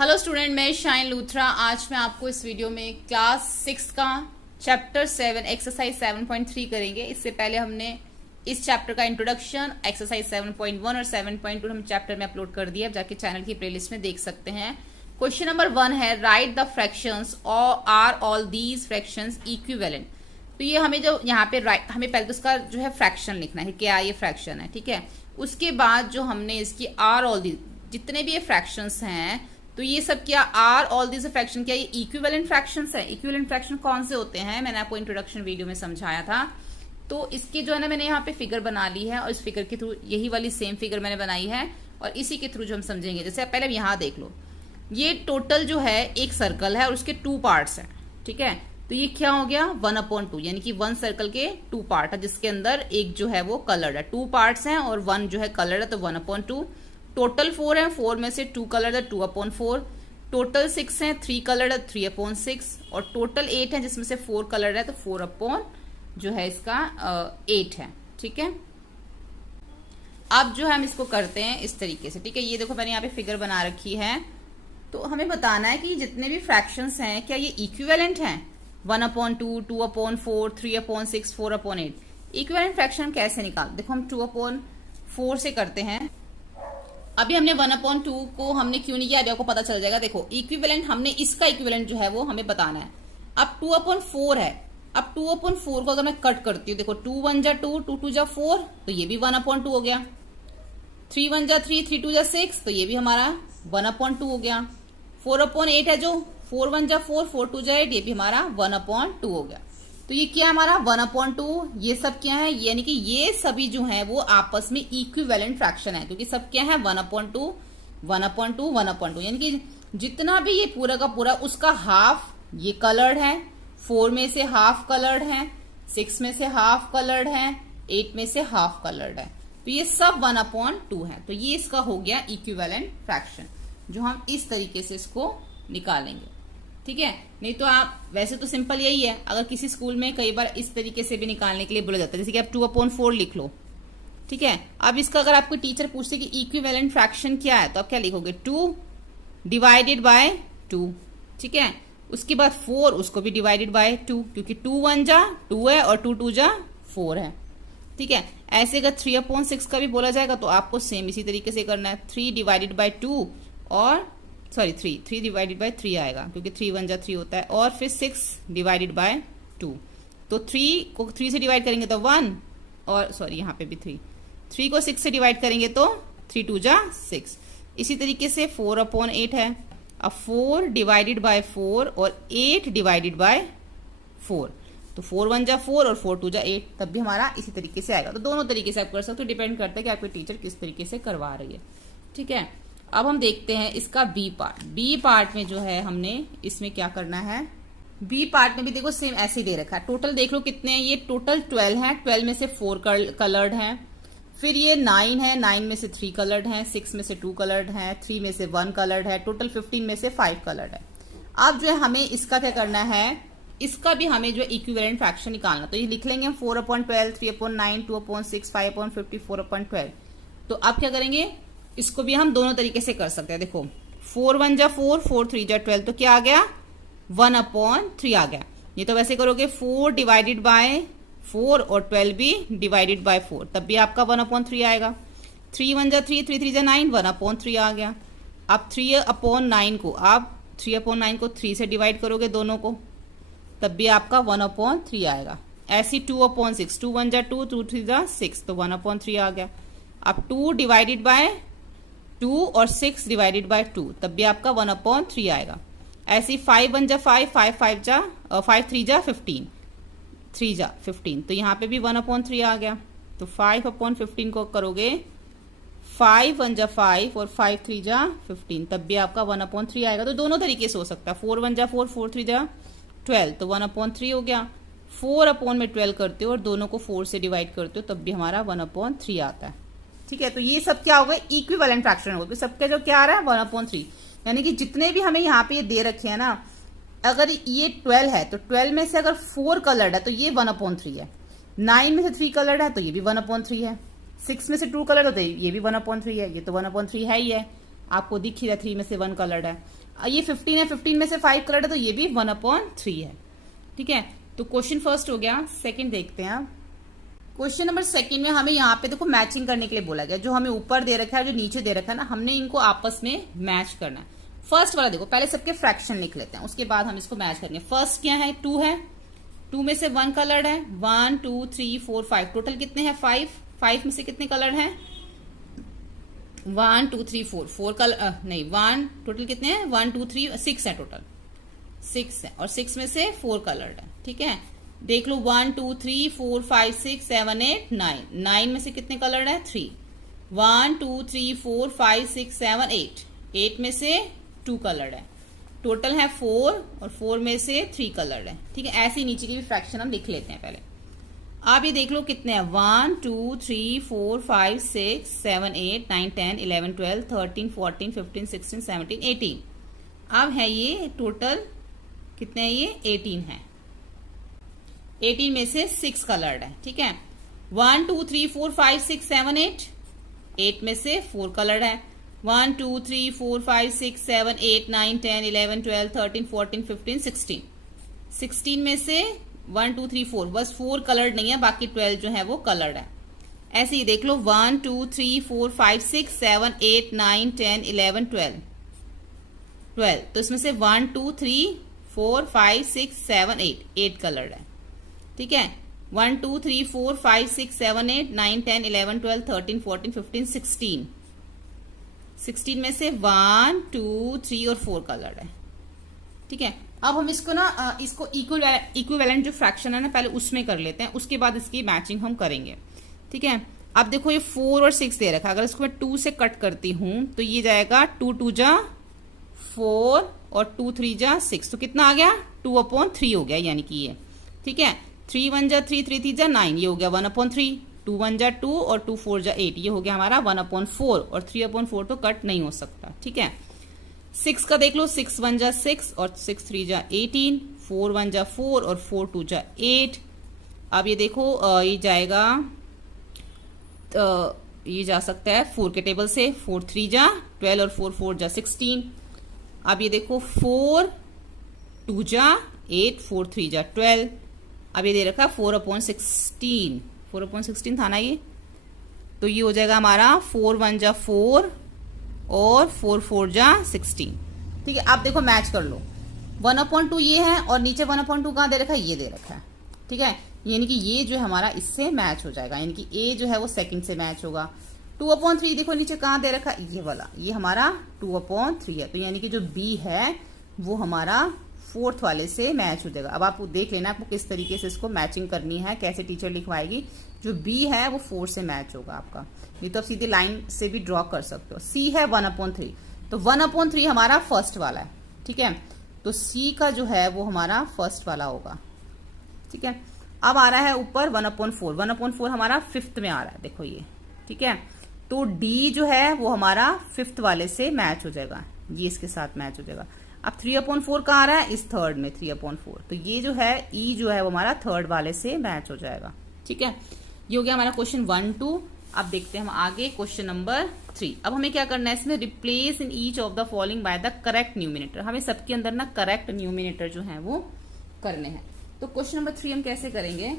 Hello student, मैं shine Luthra. आज मैं आपको इस वीडियो में क्लास 6 का चैप्टर 7 एक्सरसाइज 7.3 करेंगे। इससे पहले हमने इस चैप्टर का इंट्रोडक्शन एक्सरसाइज 7.1 और 7.2 हम चैप्टर में अपलोड कर दिया, जाके चैनल की प्लेलिस्ट में देख सकते हैं। क्वेश्चन नंबर 1 है write the fractions are all these fractions equivalent. तो ये हमें जो यहाँ पे हमें पहले तो उसका जो है फ्रैक्शन लिखना है, क्या ये फ्रैक्शन है, ठीक है। उसके बाद जो हमने इसकी आर ऑल दीज, जितने भी ये फ्रैक्शंस हैं, तो ये सब क्या आर ऑल दिस फ्रैक्शन, क्या ये इक्विवेलेंट फ्रैक्शंस है। इक्विवेलेंट फ्रैक्शन कौन से होते हैं, मैंने आपको इंट्रोडक्शन वीडियो में समझाया था। तो इसकी जो है ना, मैंने यहाँ पे फिगर बना ली है और इस फिगर के थ्रू यही वाली सेम फिगर मैंने बनाई है और इसी के थ्रू जो हम समझेंगे। जैसे पहले अब यहाँ देख लो, ये टोटल जो है एक सर्कल है और उसके 2 पार्ट्स हैं, ठीक है। तो ये क्या हो गया 1/2, यानी कि 1 सर्कल के 2 पार्ट है, जिसके अंदर एक जो है वो कलर्ड है। 2 पार्ट्स हैं और 1 जो है कलर्ड है, तो 1/2। टोटल 4 है, 4 में से 2 कलर्ड है, 2/4। टोटल 6 है, 3 कलर्ड है, 3/6। और टोटल 8 है, जिसमें से 4 कलर्ड है, तो 4 जो है इसका 8 है, ठीक है। अब जो है हम इसको करते हैं इस तरीके से, ठीक है। ये देखो मैंने यहाँ पे फिगर बना रखी है। तो हमें बताना है कि जितने भी फ्रैक्शंस हैं क्या ये इक्विवेलेंट हैं। 1/2, 2/4, 3/6, 4/8। इक्विवेलेंट फ्रैक्शन कैसे निकाल, देखो हम 2/4 से करते हैं। अभी हमने 1/2 को हमने क्यों नहीं किया, अभी आपको पता चल जाएगा। देखो इक्विवेलेंट, हमने इसका इक्विवेलेंट जो है वो हमें बताना है। अब 2/4 है, अब 2/4 को अगर मैं कट करती हूँ, देखो 2 1 जा 2, 2 2 जा 4, तो ये भी 1/2 हो गया। 3 1 जा 3, 3 2 जा 6, तो ये भी हमारा 1/2 हो गया। 4/8 है, जो 4 1 जा 4, 4 2 जा 8, ये भी हमारा 1/2 हो गया। तो ये क्या है हमारा 1/2, ये सब क्या है, यानी कि ये सभी जो है वो आपस में इक्विवेलेंट फ्रैक्शन है, क्योंकि सब क्या है 1/2, 1/2, 1/2, यानी कि जितना भी ये पूरा का पूरा उसका हाफ ये कलर्ड है। 4 में से हाफ कलर्ड है, 6 में से हाफ कलर्ड है, 8 में से हाफ कलर्ड है, तो ये सब 1/2 है। तो ये इसका हो गया इक्विवेलेंट फ्रैक्शन, जो हम इस तरीके से इसको निकालेंगे, ठीक है। नहीं तो आप वैसे तो सिंपल यही है, अगर किसी स्कूल में कई बार इस तरीके से भी निकालने के लिए बोला जाता है, जैसे कि आप 2/4 लिख लो, ठीक है। अब इसका अगर आपको टीचर पूछते कि इक्विवेलेंट फ्रैक्शन क्या है, तो आप क्या लिखोगे 2 डिवाइडेड बाय 2, ठीक है। उसके बाद 4, उसको भी डिवाइडेड बाय 2, क्योंकि 2 1 जा 2 है और 2 2 जा 4 है, ठीक है। ऐसे अगर 3/6 का भी बोला जाएगा तो आपको सेम इसी तरीके से करना है। 3 डिवाइडेड बाय 2 और सॉरी 3 डिवाइडेड बाय 3 आएगा, क्योंकि 3 1 जा 3 होता है, और फिर 6 डिवाइडेड बाय 2। तो 3 को 3 से डिवाइड करेंगे तो 1, और सॉरी यहाँ पे भी 3 को 6 से डिवाइड करेंगे तो 3 2 जा 6। इसी तरीके से 4/8 है। अब 4 डिवाइडेड बाय 4 और 8 डिवाइडेड बाय 4, तो 4 1 जा 4 और 4 2 जा 8, तब भी हमारा इसी तरीके से आएगा। तो दोनों तरीके से आप कर सकते हो, डिपेंड करता है कि आपके टीचर किस तरीके से करवा रही है, ठीक है। अब हम देखते हैं इसका बी पार्ट। बी पार्ट में जो है हमने इसमें क्या करना है, बी पार्ट में भी देखो सेम ऐसे ही दे रखा है। टोटल देख लो कितने हैं, ये टोटल 12 है। 12 में से 4 कलर्ड हैं, फिर ये 9 है, 9 में से 3 कलर्ड हैं, 6 में से 2 कलर्ड हैं, 3 में से 1 कलर्ड है, टोटल 15 में से 5 कलर्ड है। अब जो है हमें इसका क्या करना है, इसका भी हमें जो इक्विवेलेंट फ्रैक्शन निकालना। तो ये लिख लेंगे हम 4/12, 3/9, 2/6, 5/50, 4/12। तो अब क्या करेंगे, इसको भी हम दोनों तरीके से कर सकते हैं। देखो 4 1 जा 4, 4 3 जा 12, तो क्या आ गया 1/3 आ गया। ये तो वैसे करोगे 4 डिवाइडेड बाय 4 और 12 भी डिवाइडेड बाय 4, तब भी आपका 1/3 आएगा। 3 1 जा 3, 3 3 जा 9, 1/3 आ गया। अब 3/9 को आप 3/9 को 3 से डिवाइड करोगे दोनों को, तब भी आपका 1/3 आएगा। ऐसी 2/6, 2 1 जा 2, 2 3 जा 6, तो 1/3 आ गया। अब 2 डिवाइडेड बाय 2 और 6 डिवाइडेड बाय 2, तब भी आपका 1/3 आएगा। ऐसी 5 1 जा 5, 5 5 जा 5 3 जा 15, 3 जा 15, तो यहाँ पे भी 1/3 आ गया। तो 5/15 को करोगे 5 1 जा 5 और 5 3 जा 15, तब भी आपका 1/3 आएगा। तो दोनों तरीके से हो सकता है, 4 1 जा 4, 4 3 जा 12, तो 1/3 हो गया। 4/12 करते हो और दोनों को 4 से डिवाइड करते हो, तब भी हमारा 1/3 आता है, ठीक है। तो ये सब क्या होगा, इक्विवेलेंट फ्रैक्शन होगा। तो सबका जो क्या आ रहा है 1/3, यानी कि जितने भी हमें यहाँ पे ये दे रखे हैं ना, अगर ये 12 है तो 12 में से अगर 4 कलर्ड है तो ये 1/3 है। 9 में से 3 कलर्ड है तो ये भी 1/3 है। 6 में से 2 कलर्ड है तो ये भी 1/3 है, ये तो 1/3 है ही है। आपको दिख ही रहा 3 में से 1 कलर्ड है। ये 15 है, 15 में से 5 कलर्ड है, तो ये भी 1/3 है। ठीक है, तो क्वेश्चन फर्स्ट हो गया। सेकंड देखते हैं। क्वेश्चन नंबर सेकंड में हमें यहाँ पे देखो मैचिंग करने के लिए बोला गया। जो हमें ऊपर दे रखा है, जो नीचे दे रखा है ना, हमने इनको आपस में मैच करना है। फर्स्ट वाला देखो, पहले सबके फ्रैक्शन लिख लेते हैं, उसके बाद हम इसको मैच करेंगे। फर्स्ट क्या है, 2 है, 2 में से 1 कलर्ड है। 1 2 3 4 5, टोटल कितने हैं 5। 5 में से कितने कलर्ड हैं 1 2 3 4, 4 कलर नहीं 1, टोटल कितने हैं 1 2 3 6 है, टोटल 6 है, और 6 में से 4 कलर्ड है। ठीक है, देख लो 1 2 3 4 5 6 7 8 9, 9 में से कितने कलर्ड है 3। 1 2 3 4 5 6 7 8, 8 में से 2 कलर्ड है, टोटल है 4, और 4 में से 3 कलर्ड है। ठीक है, ऐसे ही नीचे की भी फ्रैक्शन हम लिख लेते हैं पहले। आप ये देख लो कितने हैं 1 2 3 4 5 6 7 8 9 10 11 12 13 14 15 16 17 18। अब है ये टोटल कितने हैं, ये 18 है। 18 में से 6 कलर्ड है। ठीक है, 1 2 3 4 5 6 7 8, 8 में से 4 कलर्ड है। 1 2 3 4 5 6 7 8 9 10 11 12 13 14 15 16, 16 में से 1 2 3 4, बस 4 कलर्ड नहीं है, बाकी 12 जो है वो कलर्ड है। ऐसे ही देख लो 1 2 3 4 5 6 7 8 9 10 11 12, तो इसमें से 1 2 3 4 5 6 7 8, 8 कलर्ड है। ठीक है, 1 2 3 4 5 6 7 8 9 10 11 12 13 14 15 16, 16 में से 1 2 3 और 4 कलर्ड है। ठीक है, अब हम इसको ना इसको इक्विवेलेंट जो फ्रैक्शन है ना, पहले उसमें कर लेते हैं, उसके बाद इसकी मैचिंग हम करेंगे। ठीक है, अब देखो ये 4 और 6 दे रखा है, अगर इसको मैं 2 से कट करती हूं तो ये जाएगा 2 2 जा 4 और 2 3 जा 6, तो कितना आ गया 2/3 हो गया, यानी कि ये। ठीक है, 3 1 जा 3, 3 3 जा 9, ये हो गया 1/3। 2 1 जा 2 और 2 4 जा 8, ये हो गया हमारा 1/4, और 3/4 तो कट नहीं हो सकता। ठीक है, 6 का देख लो, 6 1 जा 6 और 6 3 जा 18, 4 1 जा 4 और 4 2 जा 8। अब ये देखो ये जाएगा, ये जा सकता है 4 के टेबल से, 4 3 जा 12 और 4 4 जा 16। अब ये देखो 4 2 जा 8, 4 3 जा 12। अब ये दे रखा 4/16, 4/16 था ना ये, तो ये हो जाएगा हमारा 4 1 जा 4 और 4 4 जा 16। ठीक है, आप देखो मैच कर लो, 1/2 ये है, और नीचे 1/2 कहाँ दे रखा है, ये दे रखा है। ठीक है, यानी कि ये जो है हमारा इससे मैच हो जाएगा, यानी कि ए जो है वो सेकंड से मैच होगा। 2/3 देखो नीचे कहाँ दे रखा है, ये वाला, ये हमारा 2/3 है, तो यानी कि जो बी है वो हमारा 4th वाले से मैच हो जाएगा। अब आप देख लेना आपको किस तरीके से इसको मैचिंग करनी है, कैसे टीचर लिखवाएगी। जो बी है वो 4 से मैच होगा आपका, ये तो आप सीधे लाइन से भी ड्रॉ कर सकते हो। सी है 1/3, तो 1/3 हमारा फर्स्ट वाला है। ठीक है, तो सी का जो है वो हमारा फर्स्ट वाला होगा। ठीक है, अब आ रहा है ऊपर 1/4, 1/4 हमारा 5th में आ रहा है, देखो ये। ठीक है, तो डी जो है वो हमारा 5th वाले से मैच हो जाएगा, ये इसके साथ मैच हो जाएगा। अब 3/4 कहाँ आ रहा है, इस 3rd में 3/4, तो ये जो है ई जो है वो हमारा 3rd वाले से मैच हो जाएगा। ठीक है, ये हो गया हमारा क्वेश्चन 1 2। अब देखते हैं हम आगे क्वेश्चन नंबर 3। अब हमें क्या करना है इसमें, replace in each of the following by the correct numerator. हमें सबके अंदर ना करेक्ट न्यूमिनेटर जो है वो करने हैं। तो क्वेश्चन नंबर 3 हम कैसे करेंगे,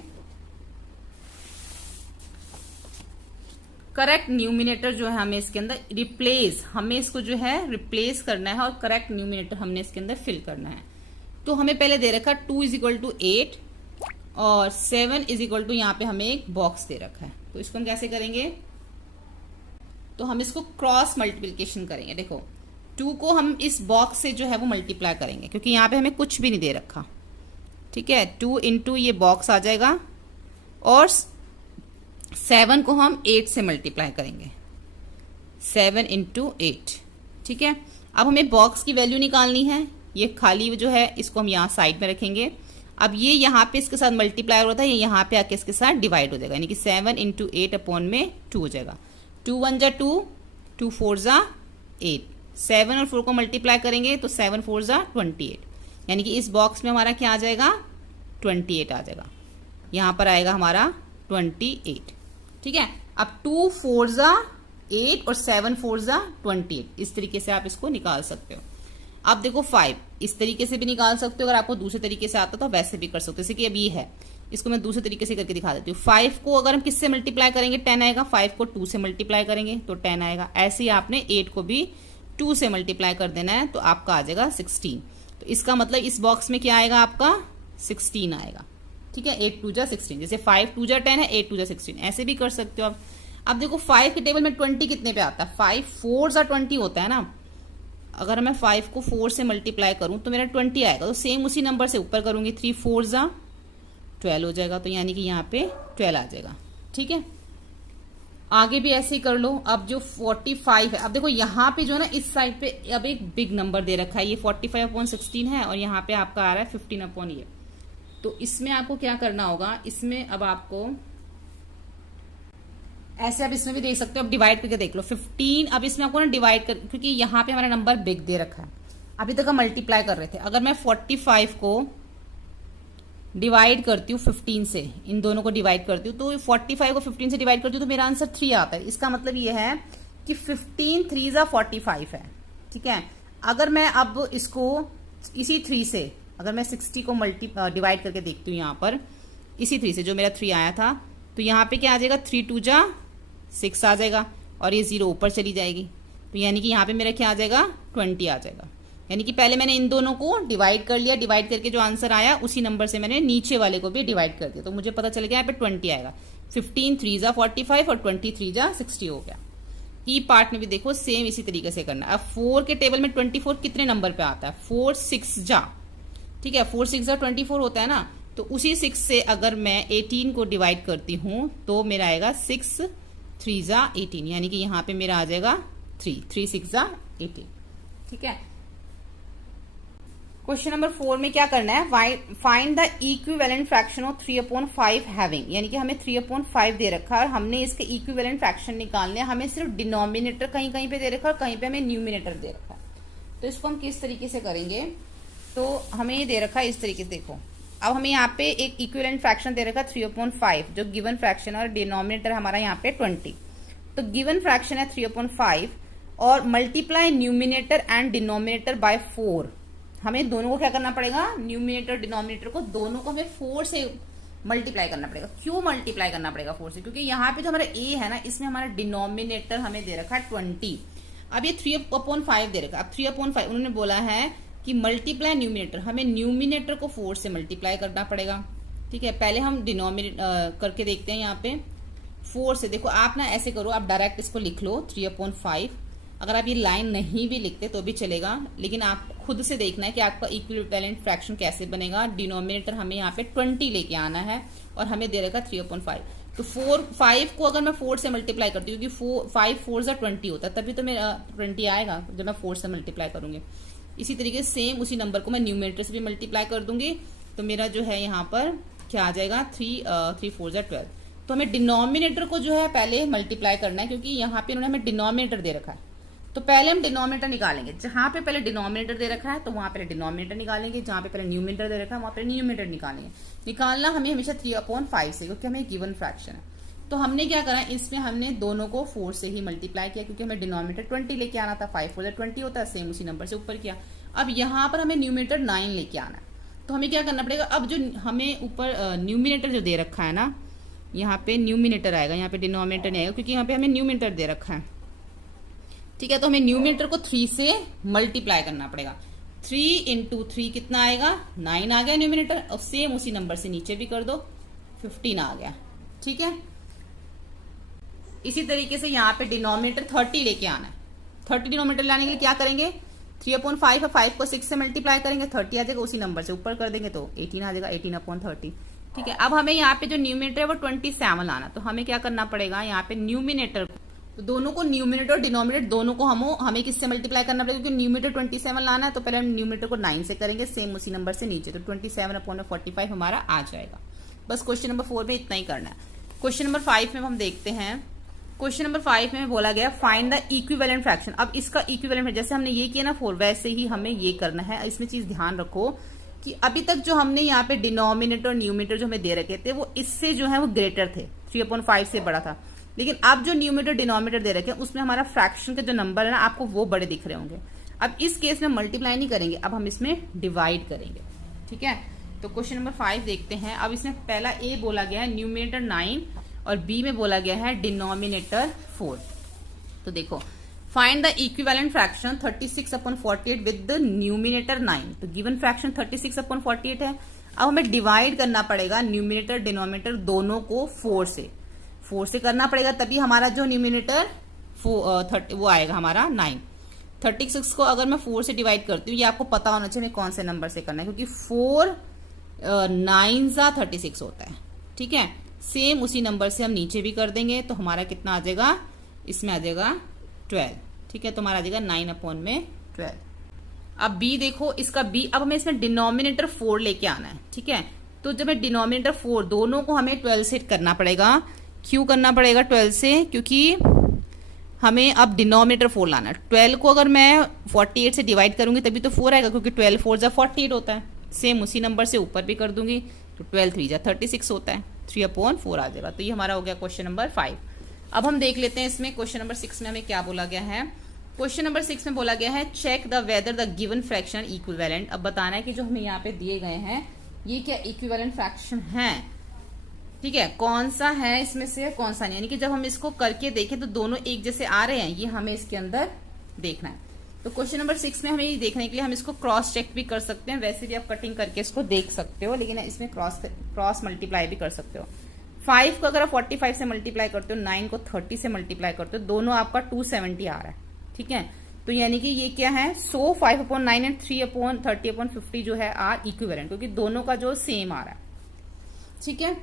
करेक्ट न्यूमिनेटर जो है हमें इसके अंदर रिप्लेस, हमें इसको जो है रिप्लेस करना है, और करेक्ट न्यूमिनेटर हमने इसके अंदर फिल करना है। तो हमें पहले दे रखा 2 = 8 और 7 = यहाँ पे हमें एक बॉक्स दे रखा है, तो इसको हम कैसे करेंगे, तो हम इसको क्रॉस मल्टीप्लिकेशन करेंगे। देखो 2 को हम इस बॉक्स से जो है वो मल्टीप्लाई करेंगे, क्योंकि यहाँ पे हमें कुछ भी नहीं दे रखा। ठीक है, 2 × ये बॉक्स आ जाएगा, और 7 को हम 8 से मल्टीप्लाई करेंगे, 7 × 8। ठीक है, अब हमें बॉक्स की वैल्यू निकालनी है, ये खाली जो है इसको हम यहाँ साइड में रखेंगे। अब ये यहाँ पे इसके साथ मल्टीप्लाई हो रहा था, ये यहाँ पे आके इसके साथ डिवाइड हो जाएगा, यानी कि 7 × 8/2 हो जाएगा। 2 1 जा 2, 2 4 जा 8, 7 और 4 को मल्टीप्लाई करेंगे तो 7 4 जा 28, यानी कि इस बॉक्स में हमारा क्या आ जाएगा, 28 आ जाएगा। यहाँ पर आएगा हमारा 28। ठीक है, अब 2 4 जा 8 और 7 4 जा 28। इस तरीके से आप इसको निकाल सकते हो। अब देखो 5 इस तरीके से भी निकाल सकते हो, अगर आपको दूसरे तरीके से आता तो वैसे भी कर सकते हो। जैसे कि अब ये है, इसको मैं दूसरे तरीके से करके दिखा देती हूँ। 5 को अगर हम किससे मल्टीप्लाई करेंगे 10 आएगा, 5 को 2 से मल्टीप्लाई करेंगे तो 10 आएगा। ऐसे ही आपने 8 को भी 2 से मल्टीप्लाई कर देना है तो आपका आ जाएगा 16। तो इसका मतलब इस बॉक्स में क्या आएगा आपका 16 आएगा। ठीक है, 8 2 जा 16, जैसे 5 2 जा 10 है, 8 2 जा 16, ऐसे भी कर सकते हो आप। अब देखो 5 के टेबल में 20 कितने पे आता है, 5 4 जा 20 होता है ना। अगर मैं 5 को 4 से मल्टीप्लाई करूं तो मेरा 20 आएगा, तो सेम उसी नंबर से ऊपर करूंगी, 3 4 जा 12 हो जाएगा, तो यानी कि यहाँ पे 12 आ जाएगा। ठीक है, आगे भी ऐसे ही कर लो। अब जो 45 है, अब देखो यहाँ पे जो है ना इस साइड पे अब एक बिग नंबर दे रखा है, ये 45/16 है और यहाँ पे आपका आ रहा है 15 ये। तो इसमें आपको क्या करना होगा, इसमें अब आपको ऐसे आप इसमें भी देख सकते हो, अब डिवाइड करके देख लो 15। अब इसमें आपको ना डिवाइड कर, क्योंकि यहाँ पे हमारा नंबर बिग दे रखा है, अभी तक हम मल्टीप्लाई कर रहे थे। अगर मैं 45 को डिवाइड करती हूँ 15 से, इन दोनों को डिवाइड करती हूँ तो 45 को 15 से डिवाइड करती हूँ तो मेरा आंसर 3 आता है। इसका मतलब ये है कि 15 3 जा 45 है। ठीक है, अगर मैं अब इसको इसी 3 से, अगर मैं 60 को डिवाइड करके देखती हूँ यहाँ पर इसी 3 से, जो मेरा 3 आया था, तो यहाँ पे क्या आ जाएगा 3 2 जा 6 आ जाएगा और ये 0 ऊपर चली जाएगी, तो यानी कि यहाँ पे मेरा क्या आ जाएगा 20 आ जाएगा। यानी कि पहले मैंने इन दोनों को डिवाइड कर लिया, डिवाइड करके जो आंसर आया उसी नंबर से मैंने नीचे वाले को भी डिवाइड कर दिया, तो मुझे पता चल गया यहाँ पे 20 आएगा। 15 3 जा 45 और 20 3 जा 60 हो गया। ई पार्ट में भी देखो सेम इसी तरीके से करना है। अब 4 के टेबल में 24 कितने नंबर पे आता है, 4 6 जा, ठीक है, 4 6 जा 24 होता है ना। तो उसी 6 से अगर मैं 18 को डिवाइड करती हूँ तो मेरा आएगा 6 3 जा 18, यानी कि यहाँ पे मेरा आ जाएगा 3 6 जा 18। ठीक है, क्वेश्चन नंबर 4 में क्या करना है, find the equivalent fraction of 3/5 having, यानी कि हमें 3/5 दे रखा है और हमने इसके इक्विवेलेंट फ्रैक्शन निकालने हैं। हमें सिर्फ डिनोमिनेटर कहीं कहीं पे दे रखा है और कहीं पे हमें न्यूमिनेटर दे रखा है। तो इसको हम किस तरीके से करेंगे, तो हमें ये दे रखा है इस तरीके से। देखो अब हमें यहाँ पे एक इक्विवेलेंट फ्रैक्शन दे रखा है 3/5, जो गिवन फ्रैक्शन है और डिनोमिनेटर हमारा यहाँ पे 20। तो गिवन फ्रैक्शन है 3/5 और multiply numerator and denominator by 4। हमें दोनों को क्या करना पड़ेगा, न्यूमिनेटर डिनोमिनेटर को दोनों को हमें 4 से मल्टीप्लाई करना पड़ेगा। क्यों मल्टीप्लाई करना पड़ेगा 4 से, क्योंकि यहाँ पे जो हमारा a है ना, इसमें हमारा डिनोमिनेटर हमें दे रखा है 20। अब ये 3/5 दे रखा है। अब 3/5 उन्होंने बोला है कि मल्टीप्लाई न्यूमिनेटर, हमें न्यूमिनेटर को 4 से मल्टीप्लाई करना पड़ेगा। ठीक है, पहले हम डिनोमिनेटर करके देखते हैं यहाँ पे 4 से। देखो आप ना ऐसे करो, आप डायरेक्ट इसको लिख लो 3/5। अगर आप ये लाइन नहीं भी लिखते तो भी चलेगा, लेकिन आप खुद से देखना है कि आपका इक्विवेलेंट फ्रैक्शन कैसे बनेगा। डिनोमिनेटर हमें यहाँ पे 20 लेके आना है और हमें दे रखा 3/5। तो 5 को अगर मैं 4 से मल्टीप्लाई करती हूँ, क्योंकि 5 4 जा 20 होता है, तभी तो मेरा 20 आएगा जब मैं 4 से मल्टीप्लाई करूंगी। इसी तरीके से सेम उसी नंबर को मैं न्यूमिनेटर से भी मल्टीप्लाई कर दूंगी, तो मेरा जो है यहाँ पर क्या आ जाएगा 3 4 जा 12। तो हमें डिनोमिनेटर को जो है पहले मल्टीप्लाई करना है, क्योंकि यहाँ पे उन्होंने हमें डिनोमिनेटर दे रखा है। तो पहले हम डिनोमिनेटर निकालेंगे, जहां पे पहले डिनोमिनेटर दे रखा है तो वहां पहले डिनोमिनेटर निकालेंगे, जहां पे पहले न्यूमिनेटर दे रखा है वहां पे न्यूमिनेटर निकालेंगे। निकालना हमें हमेशा 3/5 से, क्योंकि हमें गिवन फ्रैक्शन है। तो हमने क्या करा, इसमें हमने दोनों को 4 से ही मल्टीप्लाई किया, क्योंकि हमें डिनोमिनेटर 20 लेके आना था। 5 4 20 होता है, सेम उसी नंबर से ऊपर किया। अब यहाँ पर हमें न्यूमिनेटर 9 लेके आना है, तो हमें क्या करना पड़ेगा, अब जो हमें ऊपर न्यूमिनेटर जो दे रखा है ना, यहाँ पे न्यूमिनेटर आएगा, यहाँ पे डिनोमिनेटर नहीं आएगा, क्योंकि यहाँ पे हमें न्यूमिनेटर दे रखा है। ठीक है, तो हमें न्यूमिनेटर को 3 से मल्टीप्लाई करना पड़ेगा। 3 × 3 कितना आएगा, 9 आ गया न्यूमिनेटर, और सेम उसी नंबर से नीचे भी कर दो, 15 आ गया। ठीक है, इसी तरीके से यहाँ पे डिनोमिनेटर 30 लेके आना है। 30 डिनोमिनेटर लाने के लिए क्या करेंगे, 3/5 है, 5 को 6 से मल्टीप्लाई करेंगे, 30 आ जाएगा, उसी नंबर से ऊपर कर देंगे तो 18 आ जाएगा, 18/30। ठीक है, अब हमें यहाँ पे जो न्यूमिनेटर है वो 27 लाना, तो हमें क्या करना पड़ेगा, यहाँ पे न्यूमिनेटर, तो दोनों को न्यूमिनेटर और डिनोमिनेटर दोनों को हमें किससे मल्टीप्लाई करना पड़ेगा, क्योंकि न्यूमिनेटर 27 लाना है, तो पहले हम न्यूमिनेटर को 9 से करेंगे, सेम उसी नंबर से नीचे, तो 27/45 हमारा आ जाएगा। बस क्वेश्चन नंबर 4 में इतना ही करना है। क्वेश्चन नंबर 5 में हम देखते हैं। क्वेश्चन नंबर 5 में बोला गया फाइंड द इक्विवेलेंट फ्रैक्शन। अब इसका इक्विवेलेंट, जैसे हमने ये किया ना 4, वैसे ही हमें ये करना है। इसमें चीज ध्यान रखो कि अभी तक जो हमने यहाँ पे डिनोमिनेटर और न्यूमिनेटर जो हमें दे रखे थे, वो इससे जो है वो ग्रेटर थे, 3/5 से बड़ा था। लेकिन अब जो न्यूमरेटर डिनोमिनेटर दे रखे हैं उसमें हमारा फ्रैक्शन का जो नंबर है ना आपको वो बड़े दिख रहे होंगे। अब इस केस में मल्टीप्लाई नहीं करेंगे, अब हम इसमें डिवाइड करेंगे। ठीक है, तो क्वेश्चन नंबर 5 देखते हैं। अब इसमें पहला ए बोला गया है न्यूमरेटर 9 और बी में बोला गया है डिनोमिनेटर 4। तो देखो, find the equivalent fraction 36/48 with the numerator 9। तो गिवन फ्रैक्शन 36/48 है। अब हमें डिवाइड करना पड़ेगा न्यूमिनेटर डिनोमिनेटर दोनों को 4 से करना पड़ेगा, तभी हमारा जो न्यूमिनेटर वो आएगा हमारा 9। 36 को अगर मैं 4 से डिवाइड करती हूँ, ये आपको पता होना चाहिए कौन से नंबर से करना है, क्योंकि 4 9 36 होता है। ठीक है, सेम उसी नंबर से हम नीचे भी कर देंगे, तो हमारा कितना आ जाएगा, इसमें आ जाएगा 12। ठीक है, तो हमारा आ जाएगा 9/12। अब बी देखो, इसका बी, अब हमें इसमें डिनोमिनेटर 4 लेके आना है। ठीक है, तो जब मैं डिनोमिनेटर 4 दोनों को हमें 12 से करना पड़ेगा। क्यों करना पड़ेगा 12 से, क्योंकि हमें अब डिनोमिनेटर 4 लाना है। 12 को अगर मैं 48 से डिवाइड करूंगी तभी तो 4 आएगा, क्योंकि 12 4 जा 48 होता है। सेम उसी नंबर से ऊपर भी कर दूंगी, तो 12 3 जा 36 होता है, 3/4 आ जाएगा। तो ये हमारा हो गया क्वेश्चन नंबर 5। अब हम देख लेते हैं इसमें क्वेश्चन नंबर 6 में हमें क्या बोला गया है। क्वेश्चन नंबर 6 में बोला गया है check the whether the given fraction equivalent. अब बताना है कि जो हमें यहाँ पे दिए गए हैं ये क्या इक्विवेलेंट फ्रैक्शन है। ठीक है, कौन सा है इसमें से, कौन सा नहीं, यानी कि जब हम इसको करके देखें तो दोनों एक जैसे आ रहे हैं, ये हमें इसके अंदर देखना है। तो क्वेश्चन नंबर 6 में हमें ये देखने के लिए हम इसको क्रॉस चेक भी कर सकते हैं, वैसे भी आप कटिंग करके इसको देख सकते हो, लेकिन इसमें क्रॉस मल्टीप्लाई भी कर सकते हो। 5 को अगर आप 45 से मल्टीप्लाई करते हो, 9 को 30 से मल्टीप्लाई करते हो, दोनों आपका 270 आ रहा है। ठीक है, तो यानी कि ये क्या है, 5/9 एंड 3/30/50 जो है आर इक्विवेलेंट, क्योंकि दोनों का जो सेम आ रहा है। ठीक है,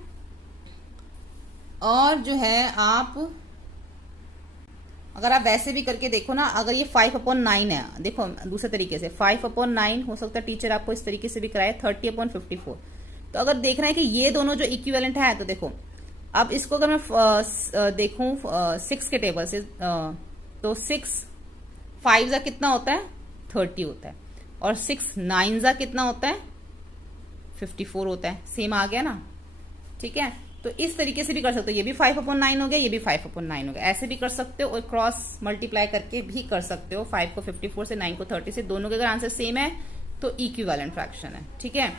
और जो है आप अगर आप वैसे भी करके देखो ना, अगर ये 5/9 है, देखो दूसरे तरीके से 5/9 हो सकता है टीचर आपको इस तरीके से भी कराए 30/54। तो अगर देखना है कि ये दोनों जो इक्विवेलेंट है, तो देखो अब इसको अगर मैं देखूं 6 के टेबल से, तो 6 5 जा कितना होता है 30 होता है, और 6 9 जा कितना होता है 54 होता है। सेम आ गया ना। ठीक है, तो इस तरीके से भी कर सकते हो, ये भी 5/9 हो गया, ये भी 5/9 हो गया, ऐसे भी कर सकते हो, और क्रॉस मल्टीप्लाई करके भी कर सकते हो। 5 को 54 से, 9 को 30 से, दोनों के अगर आंसर सेम है तो इक्विवेलेंट फ्रैक्शन है। ठीक है,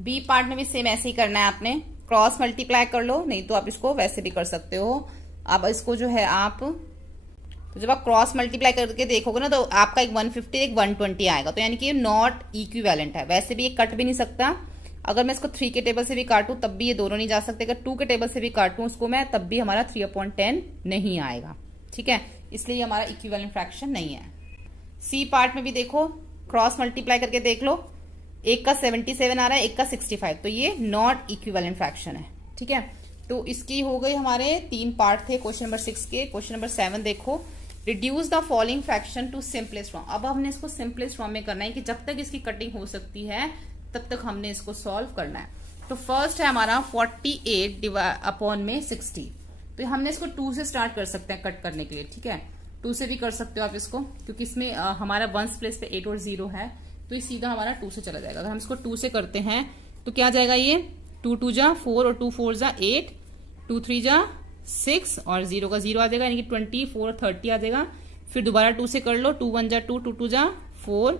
बी पार्ट में भी सेम ऐसे ही करना है, आपने क्रॉस मल्टीप्लाई कर लो, नहीं तो आप इसको वैसे भी कर सकते हो। अब इसको जो है आप, तो जब आप क्रॉस मल्टीप्लाई करके देखोगे ना, तो आपका एक 150 एक 120 आएगा, तो यानी कि नॉट इक्विवेलेंट है। वैसे भी ये कट भी नहीं सकता, अगर मैं इसको 3 के टेबल से भी काटूं तब भी ये दोनों नहीं जा सकते, अगर 2 के टेबल से भी काटूं उसको मैं तब भी हमारा 3/10 नहीं आएगा। ठीक है, इसलिए हमारा इक्विवेलेंट फ्रैक्शन नहीं है। सी पार्ट में भी देखो, क्रॉस मल्टीप्लाई करके देख लो, एक का 77 आ रहा है, एक का 65, तो ये नॉट इक्विवेलेंट फ्रैक्शन है। ठीक है, तो इसकी हो गई, हमारे 3 पार्ट थे क्वेश्चन नंबर 6 के। क्वेश्चन नंबर 7 देखो, reduce the following fraction to simplest form. अब हमने इसको सिंपलेस्ट फॉर्म में करना है कि जब तक इसकी कटिंग हो सकती है तब तक हमने इसको सॉल्व करना है। तो फर्स्ट है हमारा 48/60। तो हमने इसको 2 से स्टार्ट कर सकते हैं कट करने के लिए। ठीक है, 2 से भी कर सकते हो आप इसको, क्योंकि इसमें हमारा 1s प्लेस पे 8 और 0 है, तो ये सीधा हमारा 2 से चला जाएगा। अगर हम इसको 2 से करते हैं तो क्या जाएगा, ये 2 2 जा 4 और 2 4 जा 8, 2 3 जा 6 और 0 का 0 आ जाएगा, यानी कि 24 और 30 आ जाएगा। फिर दोबारा 2 से कर लो, 2 1 जा 2, 2 2 जा 4,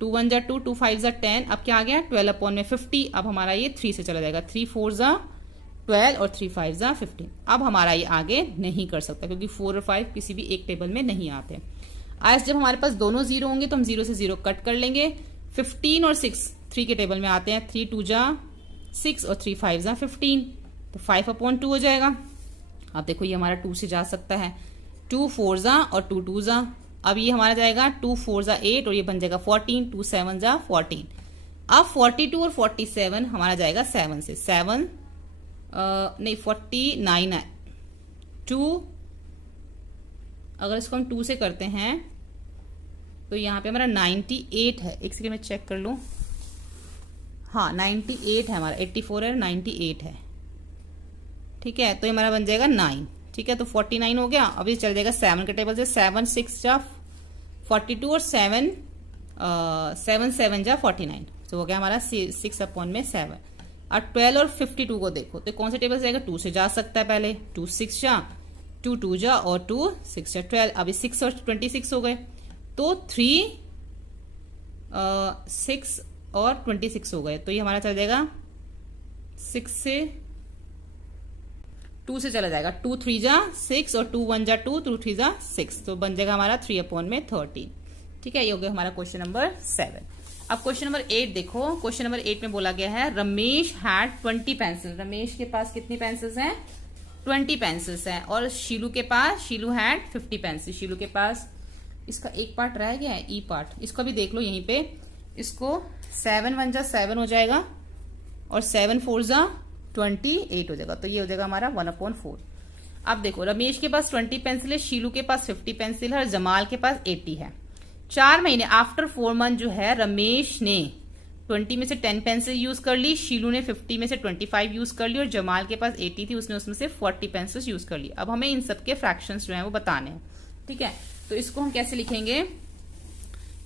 2 1 जा 2, 2 5 जा 10, अब क्या आ गया 12/50। अब हमारा ये 3 से चला जाएगा, 3 4 जा 12 और 3 5 जा 15। अब हमारा ये आगे नहीं कर सकता, क्योंकि 4 और 5 किसी भी एक टेबल में नहीं आते। आज जब हमारे पास दोनों 0 होंगे तो हम 0 से 0 कट कर लेंगे। 15 और 6 3 के टेबल में आते हैं, 3 2 जा 6 और 3 5 जा 15, तो 5/2 हो जाएगा। अब देखो ये हमारा 2 से जा सकता है, 2 4 जा और 2 2 जा, अब ये हमारा जाएगा 2 4 जा 8 और ये बन जाएगा 14, 2 7 जा 14। अब 42 और 47 हमारा जाएगा 7 से, 7 नहीं 49 है, 2 अगर इसको हम 2 से करते हैं तो यहाँ पे हमारा 98 है। एक सेकेंड में चेक कर लूँ, हाँ 98 है हमारा, 84 है 98 है। ठीक है, तो ये हमारा बन जाएगा 9। ठीक है, तो 49 हो गया। अब ये चल जाएगा 7 के टेबल से, 7 6 जा 42 और 7 7 7 जा 49, तो हो गया हमारा 6/7। और 12 और 52 को देखो तो कौन से टेबल से जाएगा, 2 से जा सकता है पहले, 2 6 जा, 2 2 जा और 2 6 जा 12। अभी 6 और 26 हो गए तो 3 6 और 26 हो गए, तो ये हमारा चला जाएगा 6 से 2 से चला जाएगा, 2 3 जा 6 और 2 1 जा 2, 2 3 जा 6, तो बन जाएगा हमारा 3/13। ठीक है, ये हो गया हमारा क्वेश्चन नंबर 7। अब क्वेश्चन नंबर 8 देखो। क्वेश्चन नंबर 8 में बोला गया है रमेश हैड 20 पेंसिल। रमेश के पास कितनी पेंसिल्स हैं, 20 पेंसिल्स हैं। और शीलू के पास, शीलू हैड 50 पेंसिल। शीलू के पास, इसका एक पार्ट रह गया है, ई पार्ट, इसको भी देख लो यहीं पे। इसको 7 1 जा 7 हो जाएगा और 7 4 जा 28 हो जाएगा, तो ये हो जाएगा हमारा 1/4। अब देखो रमेश के पास 20 पेंसिल है, शीलू के पास 50 पेंसिल है और जमाल के पास 80 है। 4 महीने आफ्टर 4 मंथ जो है रमेश ने 20 में से 10 पेंसिल यूज कर ली, शीलू ने 50 में से 25 यूज कर ली और जमाल के पास 80 थी, उसने उसमें से 40 पेंसिल यूज कर ली। अब हमें इन सबके फ्रैक्शंस जो है वो बताने हैं। ठीक है, तो इसको हम कैसे लिखेंगे,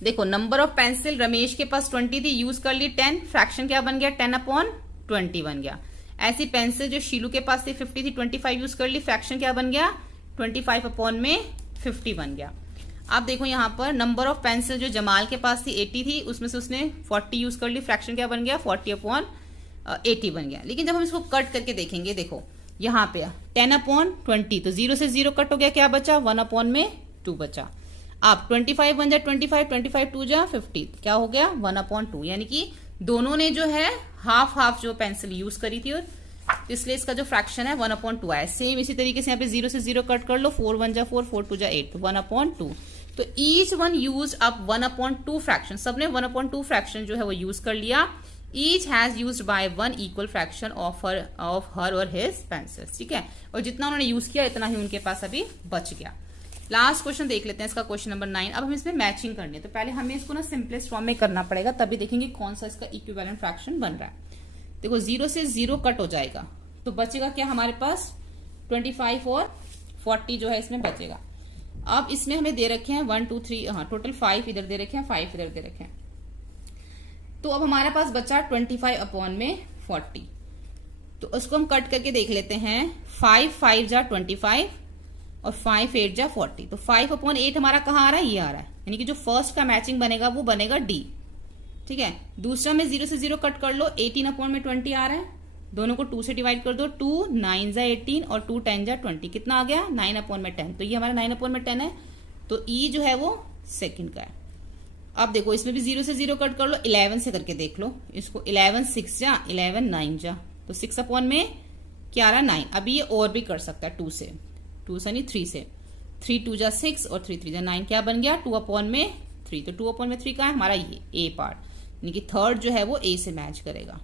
देखो नंबर ऑफ पेंसिल रमेश के पास 20 थी, यूज कर ली 10, फ्रैक्शन क्या बन गया 10/20 बन गया। ऐसी पेंसिल जो शीलू के पास थी 50 थी, 25 यूज कर ली, फ्रैक्शन क्या बन गया 25/50 बन गया। अब देखो यहाँ पर नंबर ऑफ पेंसिल जो जमाल के पास थी 80 थी, उसमें से उसने 40 यूज कर ली, फ्रैक्शन क्या बन गया 40/80 बन गया। लेकिन जब हम इसको कट करके देखेंगे, देखो यहाँ पे 10/20, तो 0 से 0 कट हो गया, क्या बचा 1/2 बचा। अब 25 1 जा 25, 25 2 जा 50, क्या हो गया 1/2, यानी कि दोनों ने जो है हाफ हाफ जो पेंसिल यूज करी थी, और इसलिए इसका जो फ्रैक्शन है 1/2 आया। सेम इसी तरीके से यहाँ पे 0 से 0 कट कर लो, 4 1 जा 4, 4 2 जा 8, तो 1/2। तो each one use up 1/2 fraction, सबने 1/2 फ्रैक्शन जो है वो यूज कर लिया। Each has used by 1 equal fraction of her और हिज पेंसिल्स। ठीक है, और जितना उन्होंने यूज किया इतना ही उनके पास अभी बच गया। लास्ट क्वेश्चन देख लेते हैं, इसका क्वेश्चन नंबर 9। अब हम इसमें मैचिंग करनी है, तो पहले हमें इसको ना सिंपलेस्ट फॉर्म में करना पड़ेगा, तभी देखेंगे कौन सा इसका इक्विवेलेंट फ्रैक्शन बन रहा है। देखो 0 से 0 कट हो जाएगा, तो बचेगा क्या हमारे पास 25 और 40 जो है इसमें बचेगा। अब इसमें हमें दे रखे हैं 1 2 3, हाँ टोटल 5 इधर दे रखे हैं, 5 इधर दे रखे हैं। तो अब हमारे पास बचा 25/40, तो उसको हम कट करके देख लेते हैं। 5 5 जा 25 और 5 8 जा 40, तो 5/8 हमारा कहाँ आ रहा है, ये आ रहा है, यानी कि जो फर्स्ट का मैचिंग बनेगा वो बनेगा डी। ठीक है, दूसरा में 0 से 0 कट कर लो, 18/20 आ रहा है, दोनों को 2 से डिवाइड कर दो, 2 9 जा 18 और 2 10 जा 20, कितना आ गया 9/10, तो ये हमारा 9/10 है, तो ई जो है वो सेकंड का है। अब देखो इसमें भी 0 से 0 कट कर लो, 11 से करके देख लो इसको, 11 6 जा 11 9 जा, तो 6 में क्या आ रहा 9। अभी ये और भी कर सकता है 2 से नहीं 3 से, 3 2 जा 6 और 3 3 जा 9, क्या बन गया 2/3, तो 2/3 का है हमारा ये ए पार्ट, यानी कि थर्ड जो है वो ए से मैच करेगा।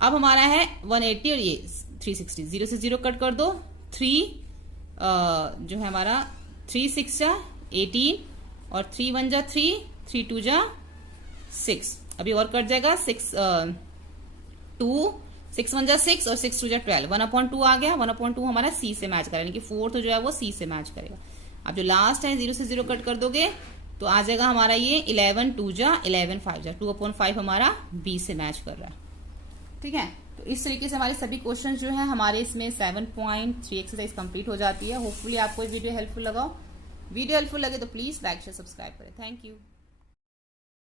अब हमारा है 180 और ये 360, 0 से 0 कट कर दो, 3 जो है हमारा 3 6 जा 18 और 3 1 जा 3, 3 2 जा 6, अभी और कट जाएगा 6 1 जा 6 और 6 2 जा 12, 1/2 आ गया, 1/2 हमारा सी से मैच करेगा, यानी कि फोर्थ जो है वो सी से मैच करेगा। अब जो लास्ट है 0 से 0 कट कर दोगे तो आ जाएगा हमारा ये 11 2 जा 11 5 जा, 2/5 हमारा बी से मैच कर रहा है। ठीक है, तो इस तरीके से हमारे सभी क्वेश्चन जो है हमारे इसमें 7.3 एक्सरसाइज कंप्लीट हो जाती है। होपफुली आपको ये वीडियो हेल्पफुल लगा। वीडियो हेल्पफुल लगे तो प्लीज लाइक शेयर सब्सक्राइब करें। Thank you.